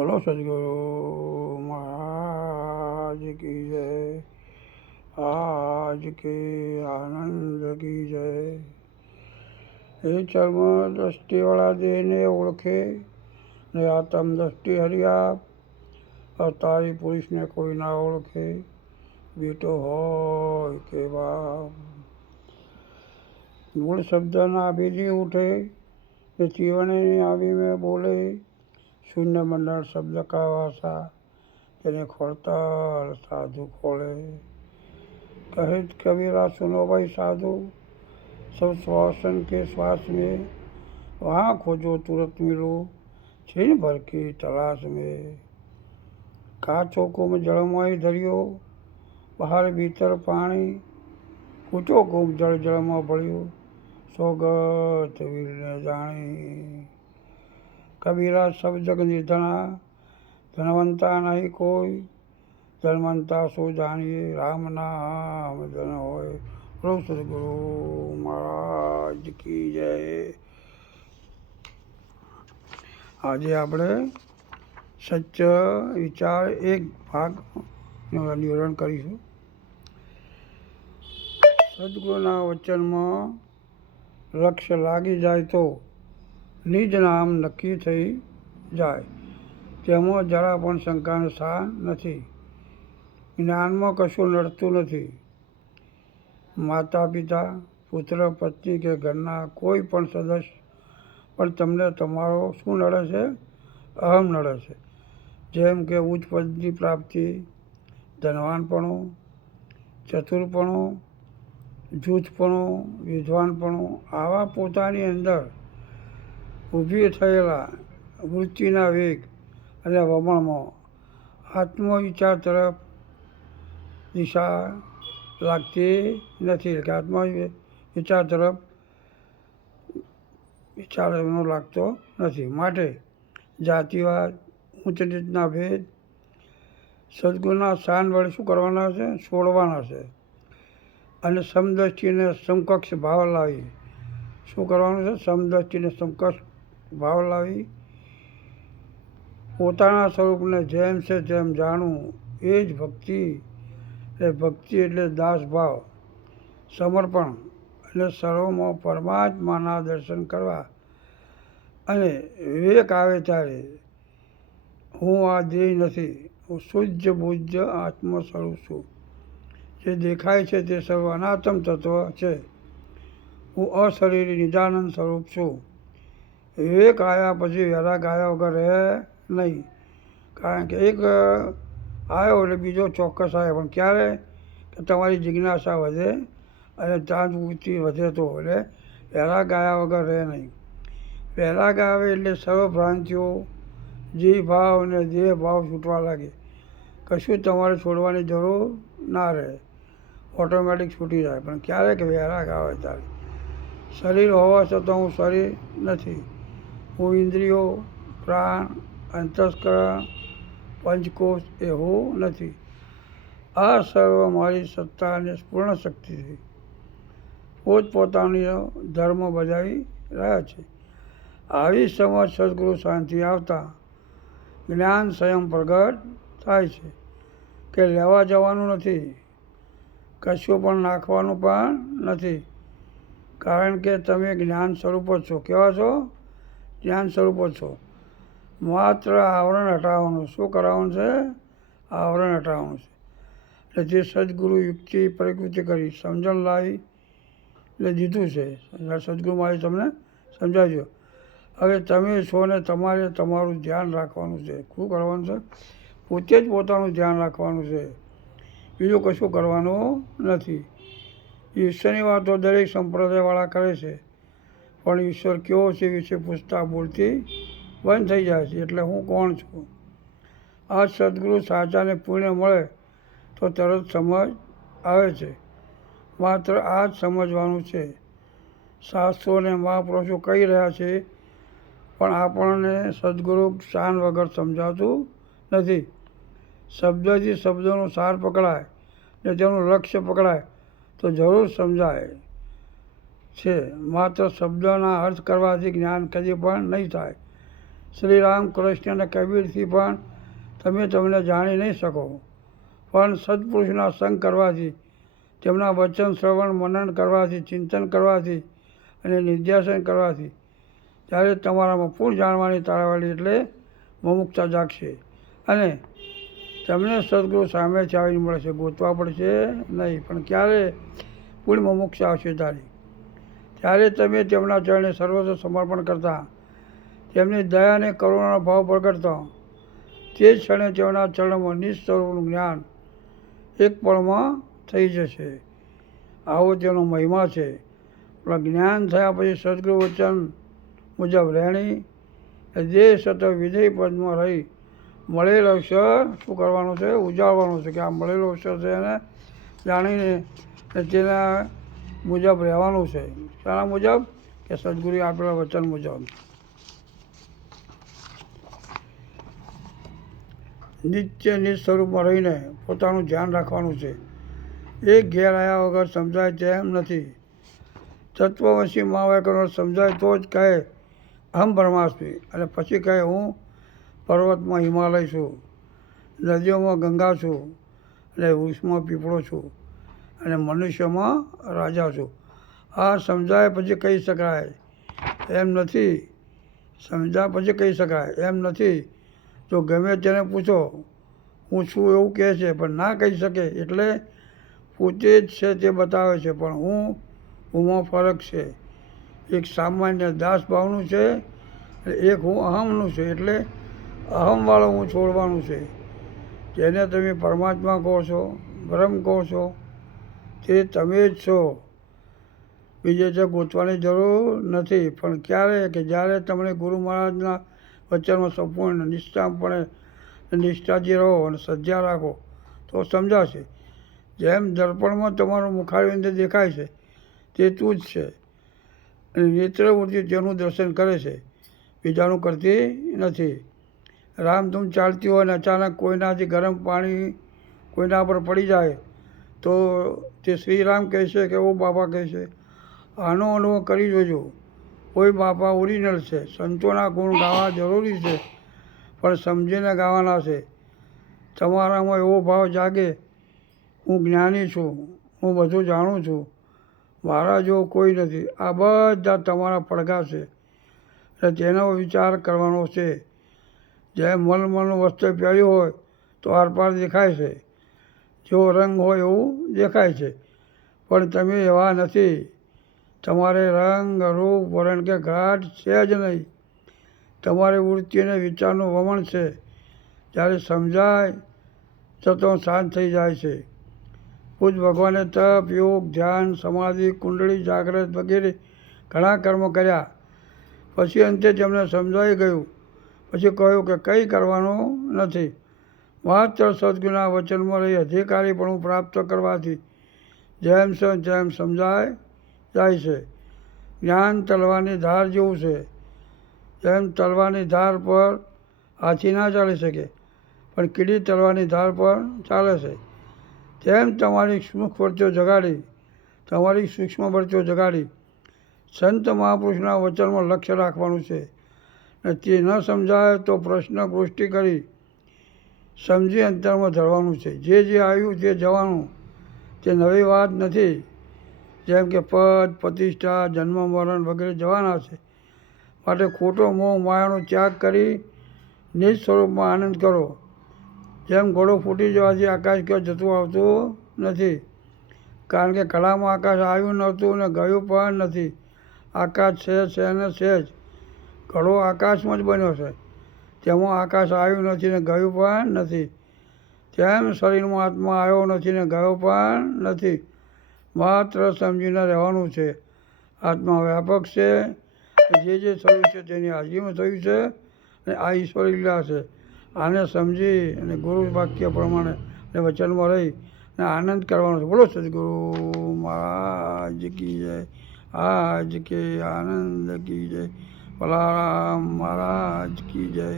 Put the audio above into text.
બોલો સદગુરુ મહારાજ કી જય, આજ કે આનંદ કી જય। એ ચર્મ દ્રષ્ટિવાળા દેહને ઓળખે ને આત્મ દ્રષ્ટિ હરિયાપ, અવતારી પુરુષને કોઈ ના ઓળખે, બેટો હોય કે બાપ। મૂળ શબ્દ નાભીથી ઉઠે ને જીવનની આવી મેં બોલે, शून्य मंडल शब्द का वासा तेने खोलता साधु खोले। कहे कबीरा सुनो भाई साधु, सब श्वासन के श्वास में वहाँ खोजो तुरंत मिलो, छीन भर की तलाश में। काचो कुम जलमय धरियो, बहार भीतर पानी, ऊँचो कुम जल जलमा भळ्यो, सोगत वीर ने जानी। कबीरा सब जग निर्धना, धनवंता नहीं कोई, धनवंता सो जानिए राम नाम धन होय। बोलो सदगुरु महाराज की जय। આજે આપણે સત્ય વિચાર એક ભાગનું નિવારણ કરીશું। સદગુરુના વચનમાં લક્ષ્ય લાગી જાય તો નિજ નામ નક્કી થઈ જાય, તેમાં જરા પણ શંકાનો સ્થાન નથી। જ્ઞાનમાં કશું નડતું નથી। માતા પિતા, પુત્ર, પત્ની કે ઘરના કોઈ પણ સદસ્ય પણ તમને તમારો શું નડે છે? અહમ નડે છે। જેમ કે ઉચ્ચ પદની પ્રાપ્તિ, ધનવાનપણું, ચતુરપણું, જૂથપણું, વિદ્વાનપણું, આવા પોતાની અંદર ઊભી થયેલા વૃત્તિના વેગ અને વમણમાં આત્મવિચાર તરફ દિશા લાગતી નથી, કે આત્મવિચાર તરફ વિચાર એમનો લાગતો નથી। માટે જાતિવાદ, ઊંચ નીચના ભેદ સદગુરુના સ્થાન વડે શું કરવાના છે? છોડવાના છે। અને સમદ્રષ્ટિને સમકક્ષ ભાવ લાવી શું કરવાનું છે? સમદ્રષ્ટિને સમકક્ષ ભાવ લાવી પોતાના સ્વરૂપને જેમ છે તેમ જાણવું, એ જ ભક્તિ। એ ભક્તિ એટલે દાસ ભાવ, સમર્પણ એટલે સર્વમાં પરમાત્માના દર્શન કરવા। અને વિવેક આવે ત્યારે હું આ દેહ નથી, હું શુદ્ધ બુદ્ધ આત્મ સ્વરૂપ છું। જે દેખાય છે તે સર્વ અનાત્મ તત્વ છે। હું અશરીરી નિજાનંદ સ્વરૂપ છું। વિવેક આવ્યા પછી વૈરાગ આવ્યા વગર રહે નહીં, કારણ કે એક આવ્યો એટલે બીજો ચોક્કસ આવે, પણ ક્યારે? કે તમારી જિજ્ઞાસા વધે અને જાગૃતિ વધે તો, એટલે વૈરાગ આવ્યા વગર રહે નહીં। વૈરાગ આવે એટલે સર્વ ભ્રાંતિઓ, જીવ ભાવ અને દેહ ભાવ છૂટવા લાગે। કશું તમારે છોડવાની જરૂર ના રહે, ઓટોમેટિક છૂટી જાય। પણ ક્યારે? કે વૈરાગ આવે ત્યારે। શરીર હોવા છતાં હું શરીર નથી, હું ઇન્દ્રિયો, પ્રાણ, અંતસ્કરણ, પંચકોશ એ હું નથી। આ સર્વ મારી સત્તા અને પૂર્ણ શક્તિથી પોતપોતાનો ધર્મ બજાવી રહ્યા છે। આવી સમજ સદગુરુ શાંતિ આવતા જ્ઞાન સ્વયં પ્રગટ થાય છે, કે લેવા જવાનું નથી, કશું પણ નાખવાનું પણ નથી, કારણ કે તમે જ્ઞાન સ્વરૂપ જ છો। કેવા છો? જ્ઞાન સ્વરૂપ જ છો। માત્ર આવરણ હટાવવાનું। શું કરાવવાનું છે? આવરણ હટાવવાનું છે। એટલે જે સદગુરુ યુક્તિ પ્રકૃતિ કરી સમજણ લાવી એટલે દીધું છે, સદગુરુ મારી તમને સમજાવજો। હવે તમે છો ને તમારે તમારું ધ્યાન રાખવાનું છે। શું કરવાનું છે? પોતે જ પોતાનું ધ્યાન રાખવાનું છે, બીજું કશું કરવાનું નથી। ઈશ્વરની વાતો દરેક સંપ્રદાયવાળા કરે છે, પણ ઈશ્વર કેવો છે વિશે પૂછતા બોલતી બંધ થઈ જાય છે। એટલે હું કોણ છું? આ સદગુરુ સાચાને પુણ્ય મળે તો તરત સમજ આવે છે। માત્ર આ જ સમજવાનું છે। શાસ્ત્રો અને મહાપુરુષો કહી રહ્યા છે, પણ આપણને સદગુરુ જ્ઞાન વગર સમજાતું નથી। શબ્દથી શબ્દોનો સાર પકડાય ને તેનું લક્ષ્ય પકડાય તો જરૂર સમજાય છે। માત્ર શબ્દના અર્થ કરવાથી જ્ઞાન કદી પણ નહીં થાય। શ્રી રામ કૃષ્ણ અને કબીરથી પણ તમે તમને જાણી નહીં શકો, પણ સત્પુરુષના સંગ કરવાથી, તેમના વચન શ્રવણ મનન કરવાથી, ચિંતન કરવાથી અને નિધ્યાસન કરવાથી ત્યારે તમારામાં પૂર્ણ જાણવાની તાળાવાળી એટલે મુમુક્ષતા જાગશે અને તમને સદગુરુ સામેથી આવીને મળશે. ગોતવા પડશે નહીં, પણ ક્યારે પૂર્ણ મુમુક્ષ આવશે ત્યારે તમે તેમના ચરણે સર્વસ્વ સમર્પણ કરતા, તેમની દયા અને કરુણાનો ભાવ પ્રગટતા, તે જ ક્ષણે તેમના ચરણમાં નિસ્વરૂપનું જ્ઞાન એક પળમાં થઈ જશે. આવો તેનો મહિમા છે. પણ જ્ઞાન થયા પછી સદગુરુ વચન મુજબ રહેણી દેહ સતત વિધેય પદમાં રહી મળેલ અવસર શું કરવાનો છે? ઉજાળવાનો છે. કે આ મળેલો અવસર છે એને જાણીને તેના મુજબ રહેવાનું છે. શાના મુજબ? કે સદગુરુએ આપેલા વચન મુજબ. નિત્ય નિજ સ્વરૂપમાં રહીને પોતાનું ધ્યાન રાખવાનું છે. એક ઘેર આવ્યા વગર સમજાય તેમ નથી. તત્વવશી મહાવાક્યનો સમજાય તો જ કહે અહમ બ્રહ્માસ્મિ, અને પછી કહે હું પર્વતમાં હિમાલય છું, નદીઓમાં ગંગા છું, અને વૃક્ષમાં પીપળો છું, અને મનુષ્યમાં રાજા છું. આ સમજાય પછી કહી શકાય એમ નથી. સમજાય પછી કહી શકાય એમ નથી. જો ગમે તેને પૂછો હું છું એવું કહે છે, પણ ના કહી શકે એટલે પોતે જ છે તે બતાવે છે, પણ હુંમાં ફરક છે. એક સામાન્ય દાસ ભાવનું છે, એક હું અહમનું છે. એટલે અહમવાળો હું છોડવાનું છે. જેને તમે પરમાત્મા કહો છો, બ્રહ્મ કહો છો, તે તમે જ છો. બીજે તે ગોતવાની જરૂર નથી. પણ ક્યારે? કે જ્યારે તમને ગુરુ મહારાજના વચનમાં સંપૂર્ણ નિષ્ઠાપણે નિષ્ઠાથી રહો અને શ્રદ્ધા રાખો તો સમજાશે. જેમ દર્પણમાં તમારું મુખારવિંદ દેખાય છે તે તું જ છે, અને નેત્રવૃત્તિ તેનું દર્શન કરે છે, બીજાનું કરતી નથી. રામધૂમ ચાલતી હોય અને અચાનક કોઈનાથી ગરમ પાણી કોઈના પર પડી જાય તો તે શ્રીરામ કહેશે કે ઓ બાપા કહેશે. આનો અનુભવ કરી જોજો. કોઈ બાપા ઓરિજિનલ છે. સંતોના ગુણ ગાવા જરૂરી છે, પણ સમજીને ગાવાના છે. તમારામાં એવો ભાવ જાગે હું જ્ઞાની છું, હું બધું જાણું છું, મારા જેવો કોઈ નથી. આ બધા તમારા પડઘા છે અને તેનો વિચાર કરવાનો છે. જેમ મલમલનું વસ્ત્ર પહેર્યું હોય તો આરપાર દેખાય છે, જેવો રંગ હોય એવું દેખાય છે, પણ તમે એવા નથી. તમારે રંગ રૂપ વર્ણ કે ઘાટ છે જ નહીં. તમારી વૃત્તિ અને વિચારનું વમણ છે. જ્યારે સમજાય તો શાંત થઈ જાય છે. પૂજ ભગવાને તપ, યોગ, ધ્યાન, સમાધિ, કુંડળી, જાગ્રત વગેરે ઘણા કર્મો કર્યા. પછી અંતે તેમને સમજાઈ ગયું. પછી કહ્યું કે કંઈ કરવાનું નથી. માત્ર સદગુરુના વચનમાં રહી અધિકારીપણું પ્રાપ્ત કરવાથી જેમ તેમ સમજાય જાય છે. જ્ઞાન તલવારની ધાર જેવું છે. જેમ તલવારની ધાર પર હાથી ના ચાલી શકે, પણ કીડી તલવારની ધાર પર ચાલે છે. તેમ તમારી સૂક્ષ્મ વૃત્તિઓ જગાડી સંત મહાપુરુષના વચનમાં લક્ષ્ય રાખવાનું છે. અને તે ન સમજાય તો પ્રશ્ન ગોષ્ઠી કરી સમજી અંતરમાં ધરવાનું છે. જે આવ્યું તે જવાનું, તે નવી વાત નથી. જેમ કે પદ, પ્રતિષ્ઠા, જન્મ મરણ વગેરે જવાના છે. માટે ખોટો મોહ માયાનો ત્યાગ કરી નિજ સ્વરૂપમાં આનંદ કરો. જેમ ઘોડો ફૂટી જવાથી આકાશ ક્યાં જતું આવતું નથી, કારણ કે કળામાં આકાશ આવ્યું નહોતું અને ગયું પણ નથી. આકાશ છે ને છે જ. ઘડો આકાશમાં જ બન્યો છે, તેમાં આકાશ આવ્યું નથી ને ગયું પણ નથી. તેમ શરીરમાં આત્મા આવ્યો નથી ને ગયો પણ નથી. માત્ર સમજીને રહેવાનું છે. આત્મા વ્યાપક છે. જે થયું છે તેની હાજરીમાં થયું છે, અને આ ઈશ્વરી લીલા છે. આને સમજી અને ગુરુ વાક્ય પ્રમાણે અને વચનમાં રહી અને આનંદ કરવાનો છે. બોલો સદગુરુ મહારાજ કી જય. આજ કે આનંદ કી જય. બલારામ મહારાજ કી જય.